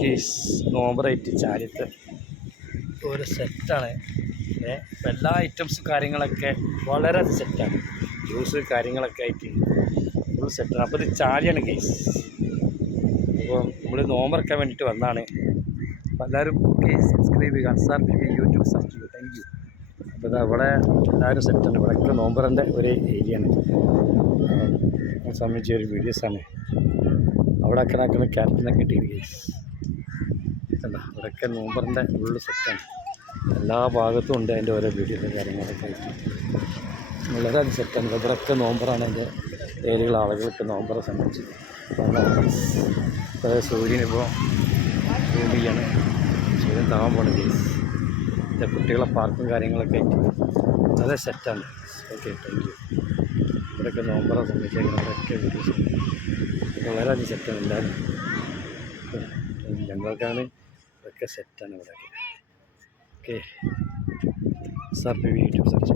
ഗീസ് നോമ്പറായിട്ട് ചാരിത്ത് ഒരു സെറ്റാണ്. ഇപ്പം എല്ലാ ഐറ്റംസും കാര്യങ്ങളൊക്കെ വളരെ സെറ്റാണ്. ജ്യൂസ് കാര്യങ്ങളൊക്കെ ആയിട്ട് ഫുൾ സെറ്റാണ്. അപ്പോൾ ഇത് ചാലിയാണ് ഗീസ്. അപ്പോൾ നമ്മൾ നോമ്പറക്കാൻ വേണ്ടിയിട്ട് വന്നതാണ്. അപ്പോൾ എല്ലാവരും സബ്സ്ക്രൈബ് ചെയ്യുക. അൻസാർ ബി യൂട്യൂബ് സെർച്ച് ചെയ്യുക. Thank you. അപ്പോൾ ഇതാ ഇവിടെ എല്ലാവരും സെറ്റാണ്. ഇവിടെയൊക്കെ നോമ്പറിൻ്റെ ഒരു ഏരിയയാണ്. സംബന്ധിച്ച ഒരു വീഡിയോസാണ്. അവിടെ അക്കനാക്കുന്ന ക്യാരറ്റിനൊക്കെ കിട്ടിയത് ഗീസ്. എന്താ ഇവിടെയൊക്കെ നോമ്പറിൻ്റെ ഫുള്ള് സെറ്റാണ്. എല്ലാ ഭാഗത്തും ഉണ്ട് അതിൻ്റെ ഓരോ വീഡിയോസും കാര്യങ്ങളൊക്കെ ആയിട്ട് വളരെ സെറ്റാണ്. ഇവിടെയൊക്കെ നോമ്പറാണ്. അതിൻ്റെ ഏരിയകൾ ആളുകൾക്ക് നോമ്പറെ സംബന്ധിച്ച് ഇപ്പോൾ സൂര്യനിപ്പോൾ സൂം ചെയ്യാണ്. സൂര്യൻ താവാൻ പോകണം കേസ്. എൻ്റെ കുട്ടികളെ പാർക്കും കാര്യങ്ങളൊക്കെ ആയിട്ട് വളരെ സെറ്റാണ്. Okay, thank you. ഇവിടെയൊക്കെ നോമ്പറെ സംബന്ധിച്ചേക്കുന്നത് അതൊക്കെ വീഡിയോസ് വളരെ സെറ്റാണ്. എല്ലാവരും ഞങ്ങൾക്കാണ് ഇതൊക്കെ സെറ്റാണ് ഇവിടെയൊക്കെ. Okay, sir YouTube search